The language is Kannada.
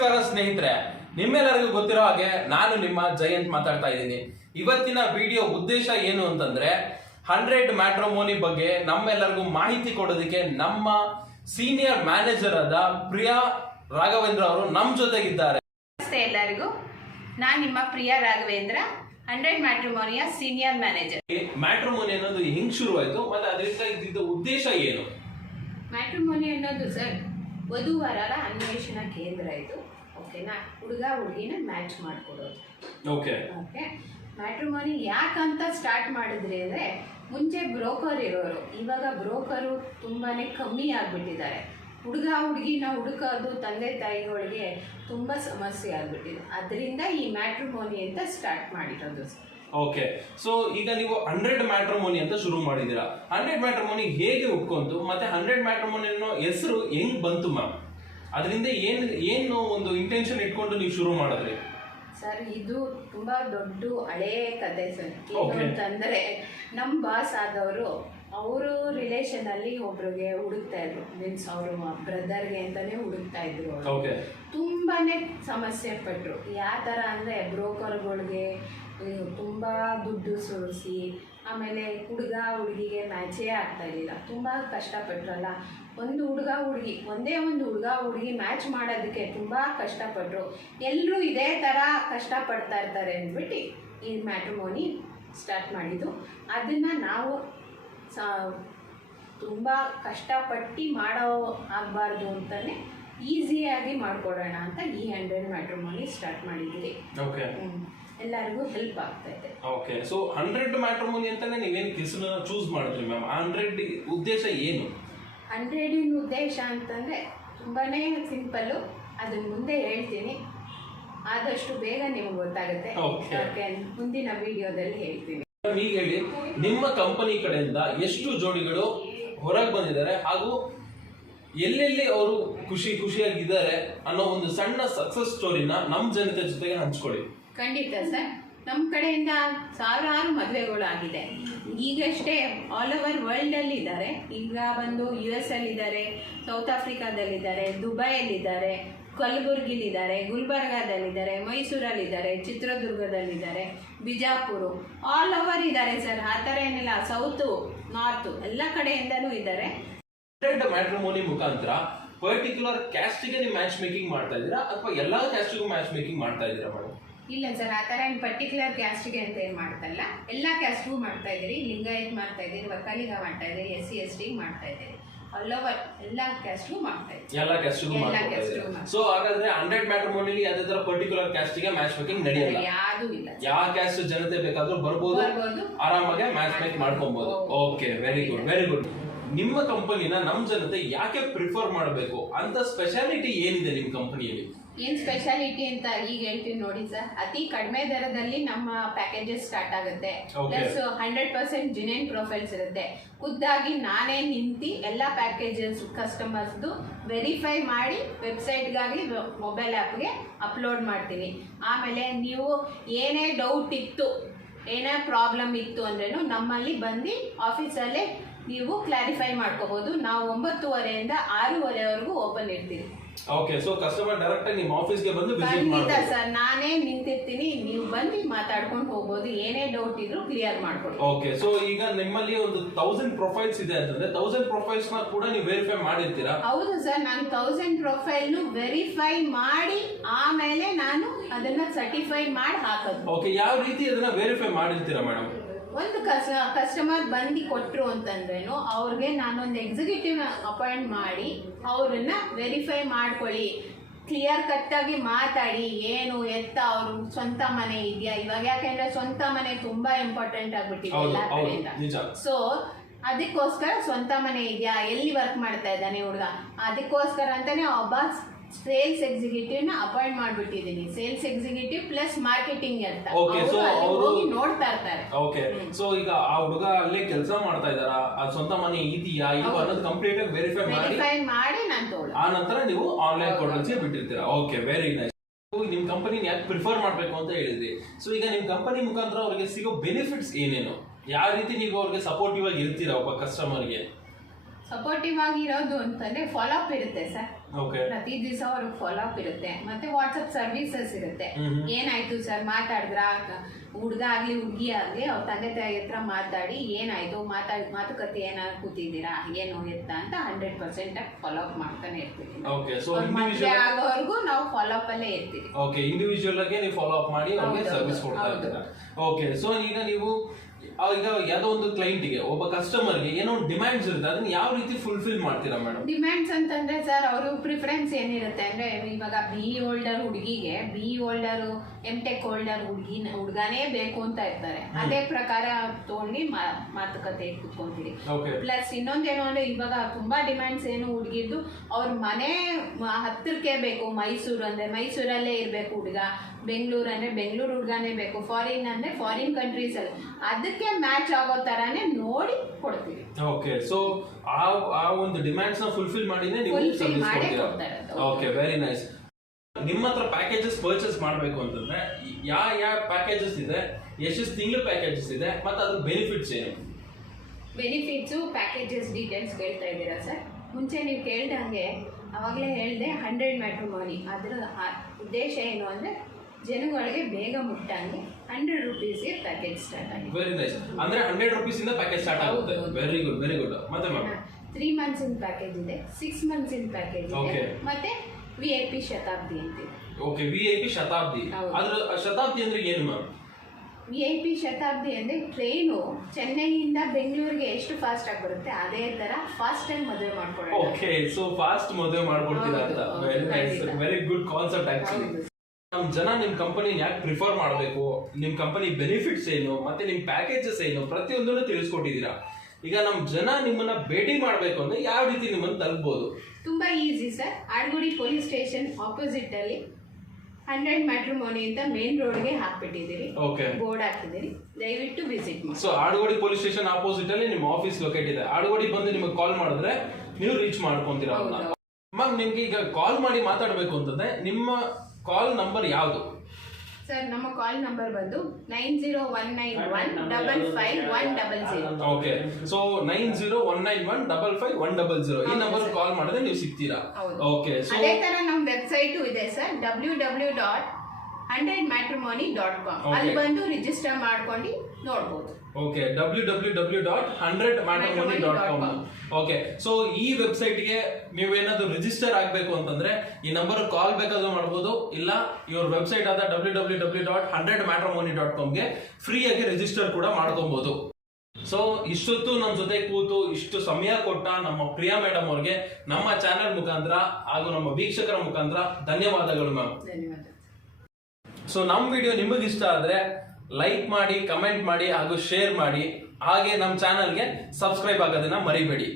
ನಮಸ್ಕಾರ ಸ್ನೇಹಿತರೆ, ನಿಮ್ಮೆಲ್ಲರಿಗೂ ಗೊತ್ತಿರೋ ಹಾಗೆ ನಾನು ನಿಮ್ಮ ಜಯಂತ್ ಮಾತಾಡ್ತಾ ಇದ್ದೀನಿ. ಇವತ್ತಿನ ವಿಡಿಯೋ ಉದ್ದೇಶ ಏನು ಅಂತಂದ್ರೆ 100 ಮ್ಯಾಟ್ರಿಮೋನಿ ಬಗ್ಗೆ ನಮ್ಮೆಲ್ಲರಿಗೂ ಮಾಹಿತಿ ಕೊಡೋದಕ್ಕೆ ನಮ್ಮ ಸೀನಿಯರ್ ಮ್ಯಾನೇಜರ್ ಆದ ಪ್ರಿಯಾ ರಾಘವೇಂದ್ರ ಅವರು ನಮ್ಮ ಜೊತೆಗಿದ್ದಾರೆ. ನಮಸ್ತೆ ಎಲ್ಲರಿಗೂ, ನಾನು ನಿಮ್ಮ ಪ್ರಿಯಾ ರಾಘವೇಂದ್ರ, 100 ಮ್ಯಾಟ್ರಿಮೋನಿಯ ಸೀನಿಯರ್ ಮ್ಯಾನೇಜರ್. ಮ್ಯಾಟ್ರಿಮೋನಿ ಅನ್ನೋದು ಹೆಂಗ್ ಶುರುವಾಯ್ತು ಮತ್ತೆ ಅದರಿಂದ ಇದ್ದಿದ್ದ ಉದ್ದೇಶ ಏನು? ಮ್ಯಾಟ್ರಿಮೋನಿ ಅನ್ನೋದು ಸರ್ ವಧುವರರ ಅನ್ವೇಷಣಾ ಕೇಂದ್ರ. ಇದು ಓಕೆನಾ, ಹುಡುಗ ಹುಡುಗಿನ ಮ್ಯಾಚ್ ಮಾಡ್ಕೊಡೋದು. ಓಕೆ, ಮ್ಯಾಟ್ರಿಮೋನಿ ಯಾಕಂತ ಸ್ಟಾರ್ಟ್ ಮಾಡಿದ್ರಿ ಅಂದರೆ, ಮುಂಚೆ ಬ್ರೋಕರ್ ಇರೋರು, ಇವಾಗ ಬ್ರೋಕರು ತುಂಬಾ ಕಮ್ಮಿ ಆಗಿಬಿಟ್ಟಿದ್ದಾರೆ. ಹುಡುಗ ಹುಡುಗಿನ ಹುಡುಕೋದು ತಂದೆ ತಾಯಿಗಳಿಗೆ ತುಂಬ ಸಮಸ್ಯೆ ಆಗಿಬಿಟ್ಟಿದೆ. ಅದರಿಂದ ಈ ಮ್ಯಾಟ್ರಿಮೋನಿ ಅಂತ ಸ್ಟಾರ್ಟ್ ಮಾಡಿರೋದು. ಓಕೆ, ಸೊ ಈಗ ನೀವು 100 ಮ್ಯಾಟ್ರಿಮೋನಿ ಅಂತ ಶುರು ಮಾಡಿದೀರಾ. 100 ಮ್ಯಾಟ್ರಿಮೋನಿ ಹೇಗೆ ಹುಟ್ಕೊಂತು ಮತ್ತೆ 100 ಮ್ಯಾಟ್ರಿಮೋನಿ ಅನ್ನೋ ಹೆಸರು ಹೆಂಗ್ ಬಂತು ಮ್ಯಾಮ್? ಅದರಿಂದ ಏನು ಒಂದು ಇಂಟೆನ್ಷನ್ ಇಟ್ಕೊಂಡು ನೀವು ಶುರು ಮಾಡಿದ್ರಿ? ಸರ್, ಇದು ತುಂಬಾ ದೊಡ್ಡ ಹಳೇ ಕತೆ ಸರ್. ಏನು ಅಂತಂದ್ರೆ, ನಮ್ಮ ಬಾಸ್ ಆದವರು ಅವರು ರಿಲೇಷನ್ ಅಲ್ಲಿ ಒಬ್ರಿಗೆ ಹುಡುಕ್ತಾ ಇದ್ರು. ಮೀನ್ಸ್ ಅವರು ಬ್ರದರ್ಗೆ ಅಂತಾನೆ ಹುಡುಕ್ತಾ ಇದ್ರು. ತುಂಬಾನೇ ಸಮಸ್ಯೆ ಪಟ್ರು. ಯಾವ ತರ ಅಂದ್ರೆ, ಬ್ರೋಕರ್ಗಳಿಗೆ ತುಂಬಾ ದುಡ್ಡು ಸುರಿಸಿ, ಆಮೇಲೆ ಹುಡುಗ ಹುಡುಗಿಗೆ ಮ್ಯಾಚೇ ಆಗ್ತಾ ಇರಲಿಲ್ಲ. ತುಂಬಾ ಕಷ್ಟಪಟ್ರಲ್ಲ. ಒಂದು ಹುಡುಗ ಹುಡುಗಿ, ಒಂದೇ ಒಂದು ಹುಡುಗ ಹುಡುಗಿ ಮ್ಯಾಚ್ ಮಾಡೋದಕ್ಕೆ ತುಂಬಾ ಕಷ್ಟಪಟ್ರು. ಎಲ್ಲರೂ ಇದೇ ತರ ಕಷ್ಟಪಡ್ತಾ ಇರ್ತಾರೆ ಅಂದ್ಬಿಟ್ಟು ಈ ಮ್ಯಾಟ್ರಿಮೋನಿ ಸ್ಟಾರ್ಟ್ ಮಾಡಿದ್ದು. ಅದನ್ನ ನಾವು ತುಂಬ ಕಷ್ಟಪಟ್ಟು ಮಾಡೋ ಆಗಬಾರ್ದು ಅಂತಲೇ ಈಸಿಯಾಗಿ ಮಾಡಿಕೊಡೋಣ ಅಂತ ಈ 100 ಮ್ಯಾಟ್ರಿಮೋನಿ ಸ್ಟಾರ್ಟ್ ಮಾಡಿದ್ದೀವಿ. ಎಲ್ಲರಿಗೂ ಹೆಲ್ಪ್ ಆಗ್ತಾ ಇದೆ. ಓಕೆ, ಸೊ 100 ಮ್ಯಾಟ್ರಿಮೋನಿ ಅಂತಾನೆ ನೀವೇನು ಹೆಸರನ್ನ ಚೂಸ್ ಮಾಡಿದ್ರಿ ಮ್ಯಾಮ್? 100 ಉದ್ದೇಶ ಏನು? 100 ಉದ್ದೇಶ ಅಂತಂದರೆ ತುಂಬಾನೇ ಸಿಂಪಲ್ಲು. ಅದನ್ನ ಮುಂದೆ ಹೇಳ್ತೀನಿ, ಆದಷ್ಟು ಬೇಗ ನಿಮ್ಗೆ ಗೊತ್ತಾಗುತ್ತೆ. ಮುಂದಿನ ವಿಡಿಯೋದಲ್ಲಿ ಹೇಳ್ತೀನಿ. ಈಗ ಹೇಳಿ, ನಿಮ್ಮ ಕಂಪನಿ ಕಡೆಯಿಂದ ಎಷ್ಟು ಜೋಡಿಗಳು ಹೊರಗೆ ಬಂದಿದ್ದಾರೆ ಹಾಗೂ ಎಲ್ಲೆಲ್ಲಿ ಅವರು ಖುಷಿಯಾಗಿದ್ದಾರೆ ಅನ್ನೋ ಒಂದು ಸಣ್ಣ ಸಕ್ಸಸ್ ಸ್ಟೋರಿನ ನಮ್ಮ ಜನತೆ ಜೊತೆಗೆ ಹಂಚ್ಕೊಳ್ಳಿ. ಖಂಡಿತ ಸರ್, ನಮ್ಮ ಕಡೆಯಿಂದ ಸಾವಿರಾರು ಮದುವೆಗಳು ಆಗಿದೆ. ಈಗಷ್ಟೇ ಆಲ್ ಓವರ್ ವರ್ಲ್ಡ್ ಅಲ್ಲಿ ಇದ್ದಾರೆ. ಈಗ ಬಂದು US ಅಲ್ಲಿದ್ದಾರೆ, ಸೌತ್ ಆಫ್ರಿಕಾದಲ್ಲಿದ್ದಾರೆ, ದುಬೈಯಲ್ಲಿದ್ದಾರೆ, ಕಲಬುರ್ಗಿಲಿದ್ದಾರೆ, ಗುಲ್ಬರ್ಗಾದಲ್ಲಿದ್ದಾರೆ, ಮೈಸೂರಲ್ಲಿದ್ದಾರೆ, ಚಿತ್ರದುರ್ಗದಲ್ಲಿದ್ದಾರೆ, ಬಿಜಾಪುರ, ಆಲ್ ಓವರ್ ಇದ್ದಾರೆ ಸರ್. ಆ ಥರ ಏನಿಲ್ಲ, ಸೌತು ನಾರ್ತು ಎಲ್ಲ ಕಡೆಯಿಂದನೂ ಇದ್ದಾರೆ. 100 ಮ್ಯಾಟ್ರಿಮೋನಿ ಮುಖಾಂತರ ಪರ್ಟಿಕ್ಯುಲರ್ ಕ್ಯಾಸ್ಟ್ಗೆ ನೀವು ಮ್ಯಾಚ್ ಮೇಕಿಂಗ್ ಮಾಡ್ತಾ ಇದ್ದೀರಾ ಅಥವಾ ಎಲ್ಲಾ ಕ್ಯಾಸ್ಟ್ಗೂ ಮ್ಯಾಚ್ ಮೇಕಿಂಗ್ ಮಾಡ್ತಾ ಇದ್ದೀರಾ ಮೇಡಮ್? ಇಲ್ಲ ಸರ್, ಆ ಥರ ಏನು ಪರ್ಟಿಕ್ಯುಲರ್ ಕ್ಯಾಸ್ಟ್ಗೆ ಅಂತ ಏನು ಮಾಡ್ತಾ ಇಲ್ಲ. ಎಲ್ಲ ಕ್ಯಾಸ್ಟ್ಗೂ ಮಾಡ್ತಾ ಇದ್ದೀರಿ. ಲಿಂಗಾಯತ್ ಮಾಡ್ತಾ ಇದ್ದೀರಿ, ಒಕ್ಕಲಿಗ ಮಾಡ್ತಾ ಇದ್ದೀರಿ, SC ST ಮಾಡ್ತಾ ಇದ್ದೀರಿ. ಆಲ್ ಓವರ್ ಎಲ್ಲ ಕ್ಯಾಸ್ಟ್ಗೂ ಮಾಡ್ತಾ ಇದ್ದೀರಿ. ಎಲ್ಲ ಕ್ಯಾಸ್ಟ್ಗೂ ಮಾಡ್ತಾ ಇದ್ದೀರಿ. ಸೊ ಹಾಗಾದ್ರೆ 100 ಮ್ಯಾಟ್ರಿಮೋನಿಲಿ ಅದೇ ತರ ಪರ್ಟಿಕ್ಯುಲರ್ ಕ್ಯಾಸ್ಟ್ಗೆ ಮ್ಯಾಚ್ ಮೇಕಿಂಗ್ ನಡೆಯಲ್ಲ? ಯಾವುದು ಇಲ್ಲ. ಯಾವ ಕ್ಯಾಸ್ಟ್ ಜನತೆ ಬೇಕಾದ್ರೂ ಬರ್ಬೋದು, ಆರಾಮಾಗಿ ಮ್ಯಾಚ್ ಮೇಕ್ ಮಾಡ್ಕೊಬಹುದು. Okay, very good. ನಿಮ್ಮ ಕಂಪನಿನ ನಮ್ಮ ಜನತೆ ಯಾಕೆ ಪ್ರಿಫರ್ ಮಾಡಬೇಕು ಅಂತ ಸ್ಪೆಷಾಲಿಟಿ ಏನಿದೆ ನಿಮ್ಮ ಕಂಪನಿಯಲ್ಲಿ? ಏನ್ ಸ್ಪೆಷಾಲಿಟಿ ಅಂತ ಈಗ ಹೇಳ್ತೀವಿ ನೋಡಿ ಸರ್. ಅತಿ ಕಡಿಮೆ ದರದಲ್ಲಿ ನಮ್ಮ ಪ್ಯಾಕೇಜಸ್ ಸ್ಟಾರ್ಟ್ ಆಗುತ್ತೆ. ಪ್ಲಸ್ 100% ಜಿನೈನ್ ಪ್ರೊಫೈಲ್ಸ್ ಇರುತ್ತೆ. ಖುದ್ದಾಗಿ ನಾನೇ ನಿಂತು ಎಲ್ಲ ಪ್ಯಾಕೇಜಸ್ ಕಸ್ಟಮರ್ಸ್ದು ವೆರಿಫೈ ಮಾಡಿ ವೆಬ್ಸೈಟ್ಗಾಗಿ ಮೊಬೈಲ್ ಆ್ಯಪ್ಗೆ ಅಪ್ಲೋಡ್ ಮಾಡ್ತೀನಿ. ಆಮೇಲೆ ನೀವು ಏನೇ ಡೌಟ್ ಇತ್ತು, ಏನೇ ಪ್ರಾಬ್ಲಮ್ ಇತ್ತು ಅಂದ್ರೂ ನಮ್ಮಲ್ಲಿ ಬಂದು ಆಫೀಸಲ್ಲೇ ನೀವು ಕ್ಲಾರಿಫೈ ಮಾಡ್ಕೋಬಹುದು. ನಾವು 9:30 to 6:30 ಓಪನ್ ಇರ್ತೀವಿ. ಓಕೆ, ಸೊ ಕಸ್ಟಮರ್ ಡೈರೆಕ್ಟ್ ಆಗಿ ನಿಮ್ಮ ಆಫೀಸ್ಗೆ ಬಂದು ವಿಸಿಟ್ ಮಾಡಬಹುದು ಸರ್. ನಾನೇ ನಿಂತಿರ್ತೀನಿ, ನೀವು ಬಂದು ಮಾತಾಡ್ಕೊಂಡು ಹೋಗ್ಬೋದು. ಏನೇ ಡೌಟ್ ಇದ್ರೂ ಕ್ಲಿಯರ್ ಮಾಡ್ಕೊಡಿ. ಓಕೆ, ಸೊ ಈಗ ನಿಮ್ಮಲ್ಲಿ ಒಂದು 1000 ಪ್ರೊಫೈಲ್ಸ್ ಇದೆ ಅಂತಂದ್ರೆ 1000 ಪ್ರೊಫೈಲ್ಸ್ ನ ಕೂಡ ನೀವು ವೆರಿಫೈ ಮಾಡಿರ್ತೀರಾ? ಹೌದು ಸರ್, ನಾನು 1000 ಪ್ರೊಫೈಲ್ ವೆರಿಫೈ ಮಾಡಿ ಆಮೇಲೆ ನಾನು ಅದನ್ನ ಸರ್ಟಿಫೈ ಮಾಡಿ ಹಾಕೋದು. ಓಕೆ, ಯಾವ ರೀತಿ ಅದನ್ನ ವೆರಿಫೈ ಮಾಡಿರ್ತೀರಾ ಮೇಡಮ್? ಒಂದು ಕಸ್ಟಮರ್ ಬಂದು ಕೊಟ್ಟರು ಅಂತಂದ್ರೇನು, ಅವ್ರಿಗೆ ನಾನೊಂದು ಎಕ್ಸಿಕ್ಯೂಟಿವ್ ಅಪಾಯಿಂಟ್ ಮಾಡಿ ಅವ್ರನ್ನ ವೆರಿಫೈ ಮಾಡ್ಕೊಳ್ಳಿ, ಕ್ಲಿಯರ್ ಕಟ್ಟಾಗಿ ಮಾತಾಡಿ, ಏನು ಎತ್ತ ಅವ್ರ ಸ್ವಂತ ಮನೆ ಇದೆಯಾ. ಇವಾಗ ಯಾಕೆಂದ್ರೆ ಸ್ವಂತ ಮನೆ ತುಂಬಾ ಇಂಪಾರ್ಟೆಂಟ್ ಆಗ್ಬಿಟ್ಟಿದೆ ಎಲ್ಲ ಕಡೆಯಿಂದ. ಸೊ ಅದಕ್ಕೋಸ್ಕರ ಸ್ವಂತ ಮನೆ ಇದೆಯಾ, ಎಲ್ಲಿ ವರ್ಕ್ ಮಾಡ್ತಾ ಇದ್ದಾನೆ ಹುಡುಗ, ಅದಕ್ಕೋಸ್ಕರ ಅಂತಾನೆ ಒಬ್ಬ ಸೇಲ್ಸ್ ಎಕ್ಸಿಕ್ಯೂಟಿವ್ ನ ಅಪಾಯಿಂಟ್ ಮಾಡ್ಬಿಟ್ಟಿದ್ದೀನಿ. ಸೇಲ್ಸ್ ಎಕ್ಸಿಕ್ಯೂಟಿವ್ ಪ್ಲಸ್ ಮಾರ್ಕೆಟಿಂಗ್ ಅಂತ ಹೋಗಿ ನೋಡ್ತಾ ಇರ್ತಾರೆ. ಓಕೆ, ಸೊ ಈಗ ಆ ಹುಡುಗ ಅಲ್ಲೇ ಕೆಲಸ ಮಾಡ್ತಾ ಇದಾರಾ, ಅದು ಸ್ವಂತ ಮನೆ ಇದೆಯಾ ಇಲ್ವಾ ಅನ್ನೋದು ಕಂಪ್ಲೀಟ್ ಆಗಿ ವೆರಿಫೈ ಮಾಡಿ ನಾನು ಆ ನಂತರ ನೀವು ಆನ್ಲೈನ್ ಕೊಡಲ್ಸಿ ಬಿಟ್ಟಿರ್ತೀರಾ. Okay, very nice. ನಿಮ್ ಕಂಪನಿ ಯಾಕೆ ಪ್ರಿಫರ್ ಮಾಡ್ಬೇಕು ಅಂತ ಹೇಳಿದ್ರಿ. ಸೊ ಈಗ ನಿಮ್ ಕಂಪನಿ ಮುಖಾಂತರ ಅವ್ರಿಗೆ ಸಿಗೋ ಬೆನಿಫಿಟ್ಸ್ ಏನೇನು, ಯಾವ ರೀತಿ ನೀವು ಅವ್ರಿಗೆ ಸಪೋರ್ಟಿವ್ ಆಗಿ ಇರ್ತೀರಾ? ಒಬ್ಬ ಕಸ್ಟಮರ್ಗೆ ಸಪೋರ್ಟಿವ್ ಆಗಿರೋದು ಅಂತಂದ್ರೆ ಫಾಲೋ ಅಪ್ ಇರುತ್ತೆ ಸರ್. ಓಕೆ ಪ್ರತಿ ದಿವಸ ಅವ್ರಿಗೆ ಫಾಲೋ ಅಪ್ ಇರುತ್ತೆ ಮತ್ತೆ ವಾಟ್ಸಪ್ ಸರ್ವಿಸಸ್ ಇರುತ್ತೆ. ಏನಾಯ್ತು ಸರ್ ಮಾತಾಡಿದ್ರ ಹುಡುಗ ಆಗ್ಲಿ ಹುಡುಗಿ ಆಗ್ಲಿ ಅವ್ರ ತಂದೆ ತಾಯಿ ಹತ್ರ ಮಾತಾಡಿ ಏನಾಯ್ತು ಮಾತುಕತೆ ಏನಾದ್ರು ಕೂತಿದ್ದೀರಾ ಏನು ಎತ್ತ ಅಂತ 100% ಫಾಲೋ ಅಪ್ ಮಾಡ್ತಾನೆ ಇರ್ತೀವಿ. ಓಕೆ ಸೊ ಮದುವೆ ಆಗೋವರೆಗೂ ನಾವು ಫಾಲೋ ಅಪ್ ಅಲ್ಲೇ ಇರ್ತೀವಿ. ಓಕೆ ಇಂಡಿವಿಜುವಲ್ ಆಗಿ ನೀವು ಫಾಲೋ ಅಪ್ ಮಾಡಿ ಅವ್ರಿಗೆ ಸರ್ವಿಸ್ ಕೊಡ್ತಾ ಇದ್ದೀರಾ. ಓಕೆ ಸೊ ಈಗ ನೀವು ಈಗ ಯಾವ್ದೋ ಒಂದು ಕ್ಲೈಂಟ್ಗೆ ಒಬ್ಬ ಕಸ್ಟಮರ್ಗೆ ಏನೋ ಒಂದು ಡಿಮ್ಯಾಂಡ್ಸ್ ಇರುತ್ತೆ ಅದನ್ನ ಯಾವ ರೀತಿ ಫುಲ್ಫಿಲ್ ಮಾಡ್ತೀರಾ ಮೇಡಮ್? ಡಿಮ್ಯಾಂಡ್ಸ್ ಅಂತಂದ್ರೆ ಸರ್ ಅವರು ಪ್ರಿಫರೆನ್ಸ್ ಏನಿರುತ್ತೆ ಅಂದ್ರೆ ಇವಾಗ BE ಹೋಲ್ಡರ್ ಹುಡುಗಿಗೆ BE ಹೋಲ್ಡರ್ MTech ಹೋಲ್ಡರ್ ಹುಡುಗನೇ ಬೇಕು ಅಂತ ಇರ್ತಾರೆ. ಅದೇ ಪ್ರಕಾರ ತಗೊಂಡು ಮಾತುಕತೆ ಕುತ್ಕೊಂತೀರಿ. ಪ್ಲಸ್ ಇನ್ನೊಂದೇನು ಅಂದ್ರೆ ಇವಾಗ ತುಂಬಾ ಡಿಮ್ಯಾಂಡ್ಸ್ ಏನು ಹುಡುಗಿದ್ದು ಅವ್ರ ಮನೆ ಹತ್ತಿರಕ್ಕೆ ಬೇಕು. ಮೈಸೂರು ಅಂದ್ರೆ ಮೈಸೂರಲ್ಲೇ ಇರ್ಬೇಕು ಹುಡುಗ, ಬೆಂಗಳೂರು ಅಂದ್ರೆ ಬೆಂಗಳೂರು ಹುಡುಗನೇ ಬೇಕು, ಫಾರಿನ್ ಅಂದ್ರೆ ಫಾರಿನ್ ಕಂಟ್ರೀಸ್ ಅಲ್ಲಿ ಅದಕ್ಕೆ ಮ್ಯಾಚ್ ಆಗೋ ತರಾನೇ ನೋಡಿ ಕೊಡ್ತೀವಿ. ಓಕೆ ಸೊ ಆ ಒಂದು ಡಿಮ್ಯಾಂಡ್ಸ್ ನ ಫುಲ್ಫಿಲ್ ಮಾಡಿನೇ ನೀವು ಸರ್ವಿಸ್ ಕೊಡ್ತೀರಾ. Okay very nice. ನಿಮ್ಮ ಹತ್ರ ಪ್ಯಾಕೇಜಸ್ ಪರ್ಚೇಸ್ ಮಾಡಬೇಕು ಅಂತಂದ್ರೆ ಯಾವ ಪ್ಯಾಕೇಜಸ್ ಇದೆ, ಎಷ್ಟು ತಿಂಗಳ ಪ್ಯಾಕೇಜಸ್ ಇದೆ ಮತ್ತೆ ಅದ್ರ ಬೆನಿಫಿಟ್ಸ್ ಏನು? ಬೆನಿಫಿಟ್ಸು ಪ್ಯಾಕೇಜಸ್ ಡೀಟೇಲ್ಸ್ ಕೇಳ್ತಾ ಇದ್ದೀರಾ ಸರ್? ಮುಂಚೆ ನೀವು ಕೇಳ್ದಂಗೆ ಅವಾಗಲೇ ಹೇಳಿದೆ 100 ಮ್ಯಾಟ್ರಿಮೋನಿ. ಅದರ ಉದ್ದೇಶ ಏನು ಅಂದರೆ ಜನಗಳಿಗೆ ಬೇಗ ಮುಟ್ಟಂಗೆ 100 ರೂಪೀಸ್ಗೆ ಪ್ಯಾಕೇಜ್ ಸ್ಟಾರ್ಟ್ ಆಗಿದೆ. Very nice. ಅಂದ್ರೆ 100 ರೂಪೀಸ್ ಇಂದ ಪ್ಯಾಕೇಜ್ ಸ್ಟಾರ್ಟ್ ಆಗುತ್ತೆ. Very good very good. ಮತ್ತೆ ಮ್ಯಾಮ್ 3 ಮಂತ್ಸ್ ಇನ್ ಪ್ಯಾಕೇಜ್ ಇದೆ, 6 ಮಂತ್ಸ್ ಇನ್ ಪ್ಯಾಕೇಜ್ ಇದೆ, ಮತ್ತೆ VIP ಶತಾಬ್ದಿ ಅಂತ. Okay VIP Shatabdi. ಅದ್ರ ಶತಾಬ್ದಿ ಅಂದ್ರೆ ಏನು ಮ್ಯಾಮ್? VIP ಶತಾಬ್ದಿ ಅಂದ್ರೆ ಟ್ರೈನು ಚೆನ್ನೈಯಿಂದ ಬೆಂಗಳೂರಿಗೆ ಎಷ್ಟು ಫಾಸ್ಟ್ ಆಗಿ ಬರುತ್ತೆ ಅದೇ ತರ ಫಾಸ್ಟ್ ಆಗಿ ಮದುವೆ ಮಾಡ್ಕೊಳ್ಳೋದು. ಓಕೆ ಸೊ ಫಾಸ್ಟ್ ಮದುವೆ ಮಾಡ್ಕೊಡ್ತೀರಾ ಅಂತ. Very nice, very good concept actually. ನಮ್ ಜನ ನಿಮ್ ಕಂಪನಿ ಯಾಕೆ ಪ್ರಿಫರ್ ಮಾಡಬೇಕು, ನಿಮ್ ಕಂಪನಿ ಬೆನಿಫಿಟ್ಸ್ ಏನು ಮತ್ತೆ ನಿಮ್ ಪ್ಯಾಕೇಜಸ್ ಏನು ಪ್ರತಿಯೊಂದನ್ನು ತಿಳಿಸ್ಕೊಟ್ಟಿದ್ದೀರಾ. ಈಗ ನಮ್ ಜನ ನಿಮ್ಮನ್ನ ಭೇಟಿ ಮಾಡ್ಬೇಕು ಅಂದ್ರೆ ಯಾವ ರೀತಿ ನಿಮ್ಮನ್ನ ತಲುಪಬಹುದು? ತುಂಬಾ easy sir. Adugodi police station opposite ಅಲ್ಲಿ 100 ಮ್ಯಾಟ್ರಿಮೋನಿ ಅಂತ ಮೇನ್ ರೋಡ್ಗೆ ಹಾಕ್ಬಿಟ್ಟಿದ್ದೀರಿ. ಬೋರ್ಡ್ ಹಾಕಿದ್ದೀರಿ, ದಯವಿಟ್ಟು ವಿಸಿಟ್ ಮಾಡಿ. ಸೊ ಆಡ್ಗೋಡಿ ಪೊಲೀಸ್ ಸ್ಟೇಷನ್ ಆಪೋಸಿಟ್ ಅಲ್ಲಿ ನಿಮ್ಮ ಆಫೀಸ್ ಲೊಕೇಟ್ ಇದೆ. ಆಡ್ಗೋಡಿ ಬಂದು ನಿಮಗೆ ಕಾಲ್ ಮಾಡಿದ್ರೆ ನೀವು ರೀಚ್ ಮಾಡ್ಕೊಂತೀರಾ. ಮ್ಯಾಮ್ ನಿಮ್ಗೆ ಈಗ ಕಾಲ್ ಮಾಡಿ ಮಾತಾಡ್ಬೇಕು ಅಂತಂದ್ರೆ ನಿಮ್ಮ ಕಾಲ್ ನಂಬರ್ ಯಾವುದು ಸರ್? ನಮ್ಮ ಕಾಲ್ ನಂಬರ್ ಬಂದು 9019155100. ಓಕೆ ಸೊ 9019155100 ಈ ನಂಬರ್ ಕಾಲ್ ಮಾಡಿದ್ರೆ ನೀವು ಸಿಗ್ತೀರಾ. ಓಕೆ ಸೊ ಅದೇ ತರ ನಮ್ಮ ವೆಬ್ಸೈಟ್ ಇದೆ ಸರ್, www.100matrimony.com. ಅಲ್ಲಿ ಬಂದು ರಿಜಿಸ್ಟರ್ ಮಾಡ್ಕೊಂಡು ನೋಡಬಹುದು. Okay www.100matrimony.com. ಓಕೆ ಸೊ ಈ ವೆಬ್ಸೈಟ್ಗೆ ನೀವೇನಾದ್ರು ರಿಜಿಸ್ಟರ್ ಆಗಬೇಕು ಅಂತಂದ್ರೆ ಈ ನಂಬರ್ ಕಾಲ್ ಬೇಕಾದ್ರೂ ಮಾಡಬಹುದು, ಇಲ್ಲ ಇವ್ರ ವೆಬ್ಸೈಟ್ ಆದ www.100matrimony.com ಗೆ ಫ್ರೀ ಆಗಿ ರಿಜಿಸ್ಟರ್ ಕೂಡ ಮಾಡ್ಕೊಬಹುದು. ಸೊ ಇಷ್ಟೊತ್ತು ನಮ್ಮ ಜೊತೆ ಕೂತು ಇಷ್ಟು ಸಮಯ ಕೊಟ್ಟ ನಮ್ಮ ಪ್ರಿಯಾ ಮೇಡಮ್ ಅವ್ರಿಗೆ ನಮ್ಮ ಚಾನೆಲ್ ಮುಖಾಂತರ ಹಾಗೂ ನಮ್ಮ ವೀಕ್ಷಕರ ಮುಖಾಂತರ ಧನ್ಯವಾದಗಳು ಮ್ಯಾಮ್. ಸೊ ನಮ್ಮ ವಿಡಿಯೋ ನಿಮಗೆ ಇಷ್ಟ ಆದ್ರೆ ಲೈಕ್ ಮಾಡಿ, ಕಮೆಂಟ್ ಮಾಡಿ ಹಾಗೂ ಶೇರ್ ಮಾಡಿ. ಹಾಗೆ ನಮ್ಮ ಚಾನಲ್ಗೆ ಸಬ್ಸ್ಕ್ರೈಬ್ ಆಗೋದನ್ನ ಮರಿಬೇಡಿ.